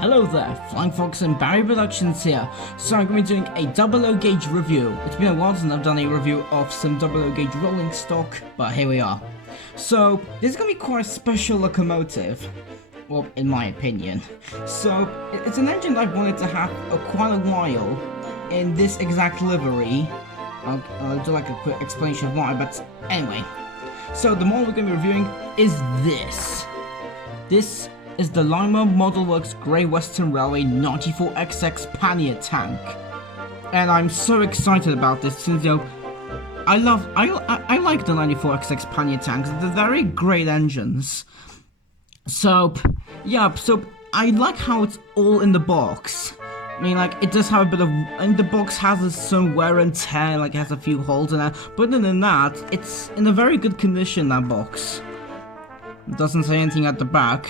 Hello there, Flying Fox and Barry Productions here. So I'm going to be doing a 00 gauge review. It's been a while since I've done a review of some 00 gauge rolling stock, but here we are. So this is going to be quite a special locomotive, well, in my opinion. So it's an engine I've wanted to have for quite a while in this exact livery. I'll do like a quick explanation of why, but anyway. So the model we're going to be reviewing is this. This is the Lima Models Great Western Railway 94xx Pannier tank, and I'm so excited about this since I like the 94xx Pannier tanks. They're very great engines. So yeah, so I like how it's all in the box. I mean, like, it does have a bit of, and the box has some wear and tear, like it has a few holes in it, but other than that, it's in a very good condition, that box. It doesn't say anything at the back.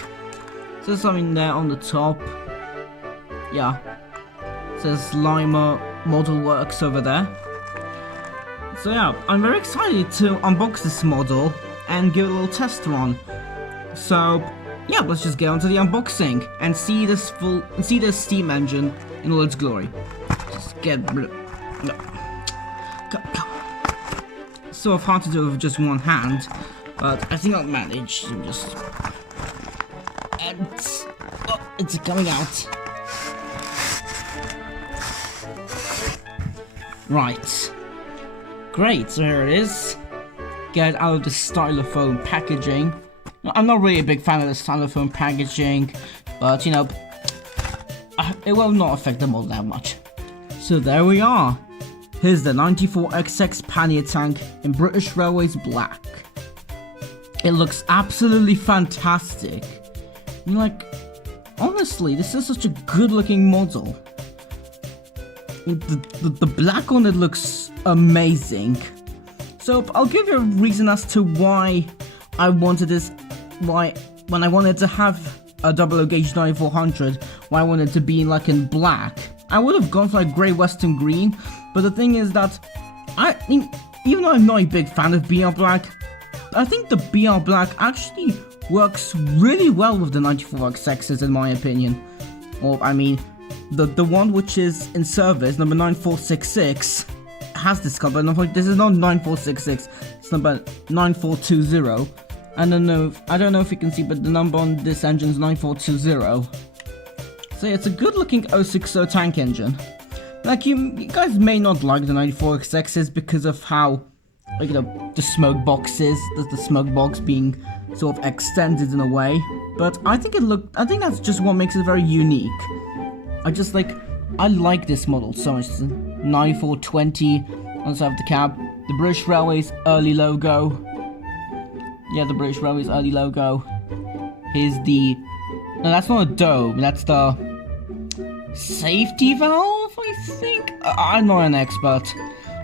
There's something there on the top. Yeah. It says Lima Model Works over there. So yeah, I'm very excited to unbox this model and give it a little test run. So yeah, let's just get on to the unboxing and see this steam engine in all its glory. Just get rid of, no. Sort of hard to do with just one hand, but I think I'll manage to just. And oh, it's coming out. Right. Great, so here it is. Get out of the styrofoam packaging. I'm not really a big fan of the styrofoam packaging, but you know, it will not affect the model that much. So there we are. Here's the 94xx Pannier tank in British Railways black. It looks absolutely fantastic. I mean, like, honestly, this is such a good looking model. The black on it looks amazing. So I'll give you a reason as to why I wanted this, when I wanted to have a 00 gauge 9400, why I wanted to be like in black. I would have gone for like grey western green, but the thing is that, even though I'm not a big fan of BR black, I think the BR black actually works really well with the 94xx's in my opinion. Or I mean, the one which is in service, number 94xx, has this color, but this is not 94xx, it's number 9420. I don't know if you can see, but the number on this engine is 9420. So yeah, it's a good looking 060 tank engine. Like, you guys may not like the 94xx's because of how, like, you know, the smoke box is, the smoke box being sort of extended in a way, but I think that's just what makes it very unique. I like this model so much. 9420 on the side of the cab, the British Railways early logo. Yeah, the British Railways early logo. Here's the, no, that's not a dome, that's the safety valve, I think. I'm not an expert.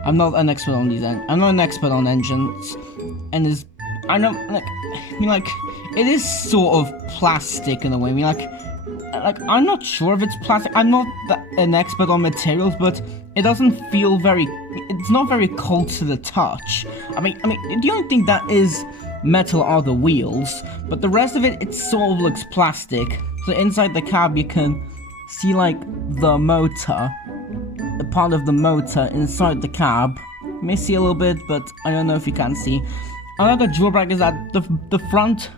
I'm not an expert on these. I'm not an expert on engines, and I know, like, it is sort of plastic in a way. I mean, like I'm not sure if it's plastic. I'm not an expert on materials, but it doesn't feel it's not very cold to the touch. I mean, the only thing that is metal are the wheels, but the rest of it sort of looks plastic. So inside the cab, you can see like the motor, a part of the motor inside the cab. You may see a little bit, but I don't know if you can see. Another drawback is that the front,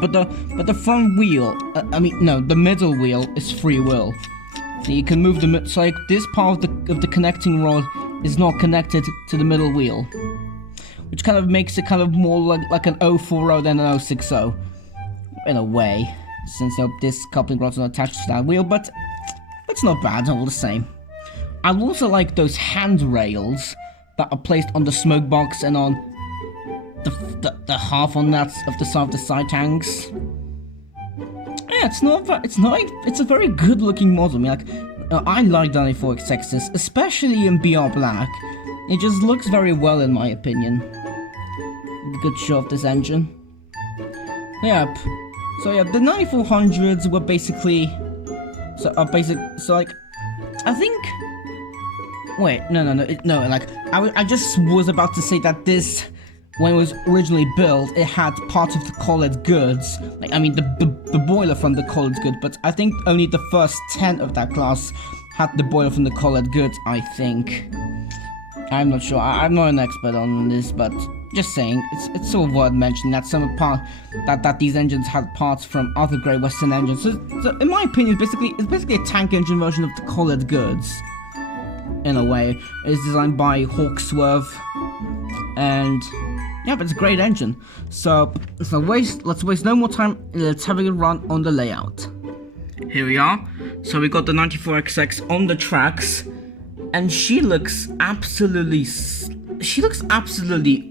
but the front wheel, the middle wheel is free wheel. So you can move so like this part of the connecting rod is not connected to the middle wheel, which kind of makes it kind of more like an 040 than an 060 in a way, since this coupling rod's not attached to that wheel, but it's not bad all the same. I also like those handrails that are placed on the smoke box and on the half on that of the side tanks. Yeah, it's a very good looking model. I mean, like, I like 94xx's, especially in BR black. It just looks very well in my opinion. Good show of this engine. Yep. So yeah, the 9400s were basically so like, I think. Wait, no. Like, I just was about to say that this when it was originally built, it had part of the colored goods. Like, I mean, the boiler from the colored goods, but I think only the first 10 of that class had the boiler from the colored goods, I think. I'm not sure. I'm not an expert on this, but just saying, it's sort of worth mentioning that that these engines had parts from other Great Western engines. So in my opinion, it's basically a tank engine version of the colored goods. In a way, it's designed by Hawksworth, and yeah, but it's a great engine. So let's waste no more time. Let's have a run on the layout. Here we are. So we got the 94xx on the tracks, and she looks absolutely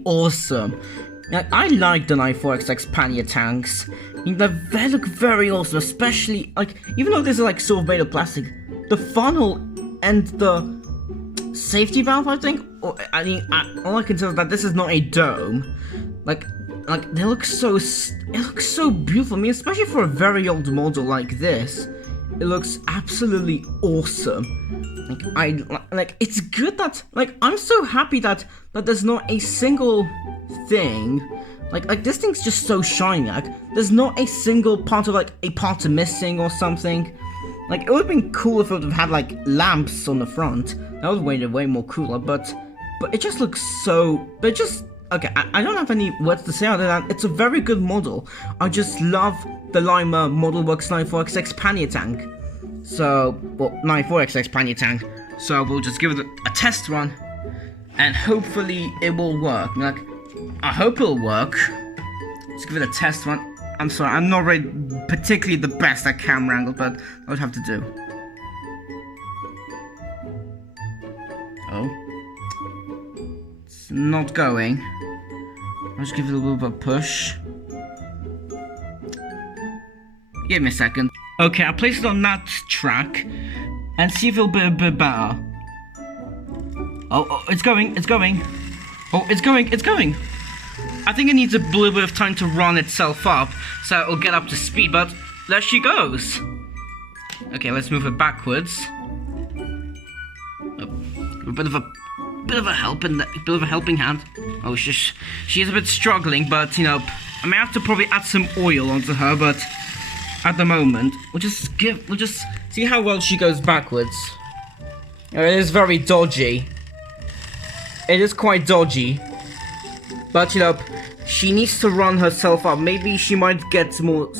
awesome. Like, I like the 94xx Pannier tanks. I mean, they look very awesome, especially like even though this is like sort of made of plastic, the funnel and the safety valve, I think. Or, I mean, all I can tell is that this is not a dome. Like they look it looks so beautiful. I mean, especially for a very old model like this, it looks absolutely awesome. Like it's good that I'm so happy that there's not a single thing. Like this thing's just so shiny. Like there's not a single part of a part missing or something. Like, it would have been cool if it would have had, like, lamps on the front. That would have way more cooler, but it just looks so... But okay, I don't have any words to say other than it's a very good model. I just love the Lima Model Works 94xx Pannier tank. So, well, 94xx Pannier tank. So, we'll just give it a test run, and hopefully it will work. Like, I hope it'll work. Let's give it a test run. I'm sorry, I'm not really particularly the best at camera angles, but I would have to do. Oh. It's not going. I'll just give it a little bit of a push. Give me a second. Okay, I'll place it on that track and see if it'll be a bit better. Oh, it's going. Oh, it's going. I think it needs a little bit of time to run itself up, so it'll get up to speed, but there she goes. Okay, let's move it backwards. A bit of a helping hand. Oh, she's a bit struggling, but you know, I may have to probably add some oil onto her, but at the moment, we'll just see how well she goes backwards. It is very dodgy. It is quite dodgy. But, you know, she needs to run herself up. Maybe she might get more...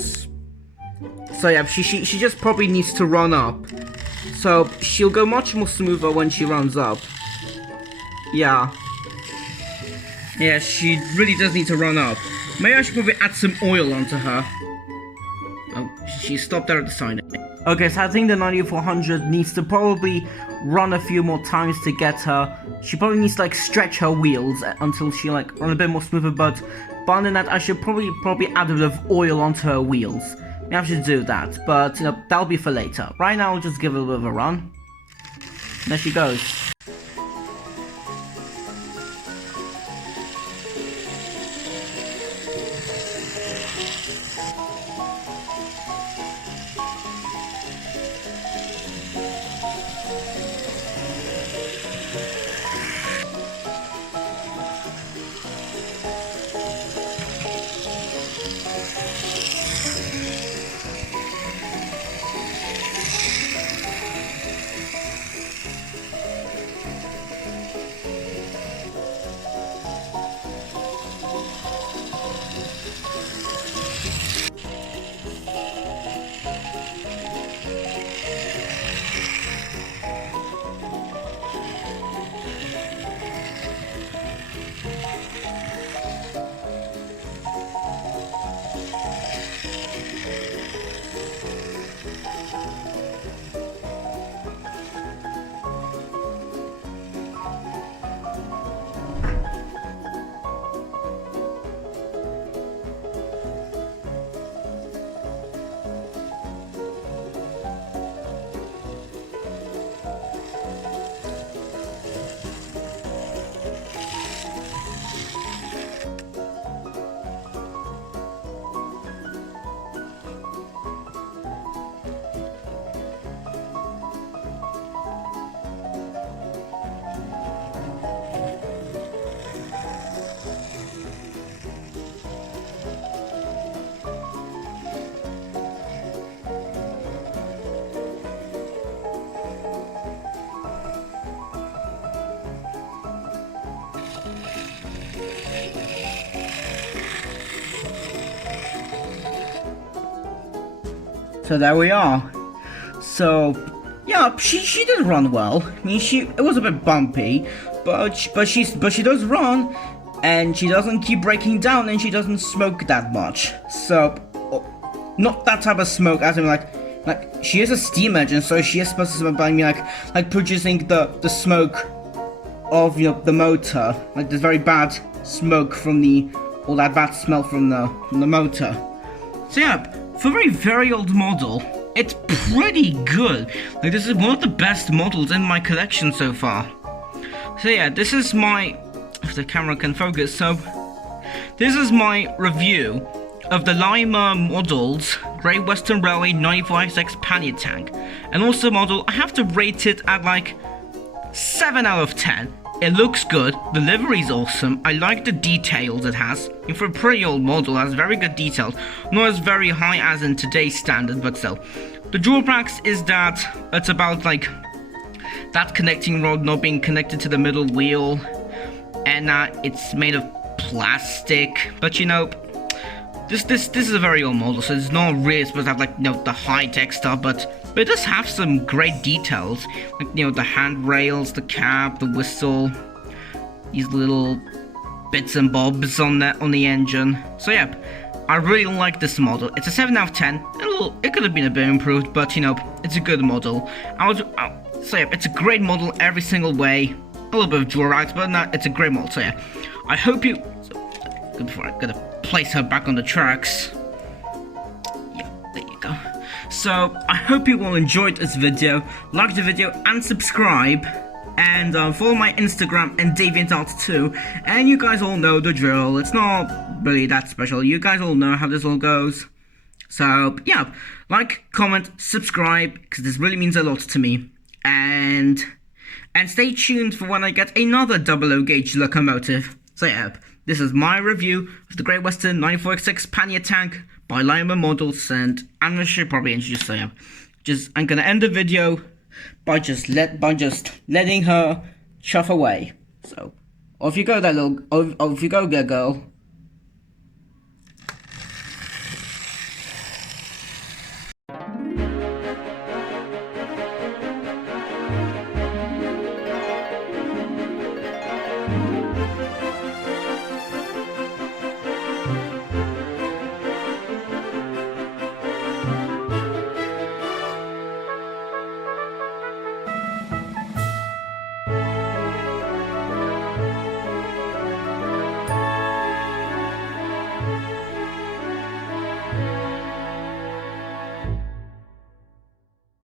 So, yeah, she just probably needs to run up. So, she'll go much more smoother when she runs up. Yeah. Yeah, she really does need to run up. Maybe I should probably add some oil onto her. Oh, she stopped there at the side. Okay, so I think the 9400 needs to probably run a few more times to get her. She probably needs to like stretch her wheels until she like run a bit more smoother, but other than that, I should probably add a bit of oil onto her wheels. Maybe I should do that, but you know, that'll be for later. Right now, I'll just give it a bit of a run. There she goes. So there we are. So yeah, she did run well. I mean, it was a bit bumpy, but she does run, and she doesn't keep breaking down, and she doesn't smoke that much. So not that type of smoke, as in like she is a steam engine, so she is supposed to smoke, but I mean like producing the smoke of the motor, like this very bad smoke from all that bad smell from the motor. So yeah, for a very, very old model, it's pretty good. Like, this is one of the best models in my collection so far. So yeah, this is my, if the camera can focus, so this is my review of the Lima Models Great Western Railway 94xx Pannier tank. And also model, I have to rate it at like 7 out of 10. It looks good, the livery's awesome, I like the details it has. And for a pretty old model, it has very good details. Not as very high as in today's standard, but still. The drawbacks is that it's about like that connecting rod not being connected to the middle wheel, and it's made of plastic. But you know, this is a very old model, so it's not really supposed to have like, you know, the high-tech stuff, but it does have some great details, like, you know, the handrails, the cab, the whistle, these little bits and bobs on the engine. So yeah, I really like this model. It's a 7 out of 10. It could have been a bit improved, but you know, it's a good model. So yeah, it's a great model every single way. A little bit of drawbacks, but no, it's a great model. So yeah, I hope you. So, before I gotta place her back on the tracks. Yeah, there you go. So I hope you all enjoyed this video. Like the video and subscribe. And follow my Instagram and DeviantArt too. And you guys all know the drill. It's not really that special. You guys all know how this all goes. So yeah, like, comment, subscribe, because this really means a lot to me. And stay tuned for when I get another 00 gauge locomotive. So yeah, this is my review of the Great Western 94xx Pannier tank by Lima Models, and I should probably introduce. So yeah, I'm gonna end the video by just letting her chuff away. So off you go, that little. Off you go, girl.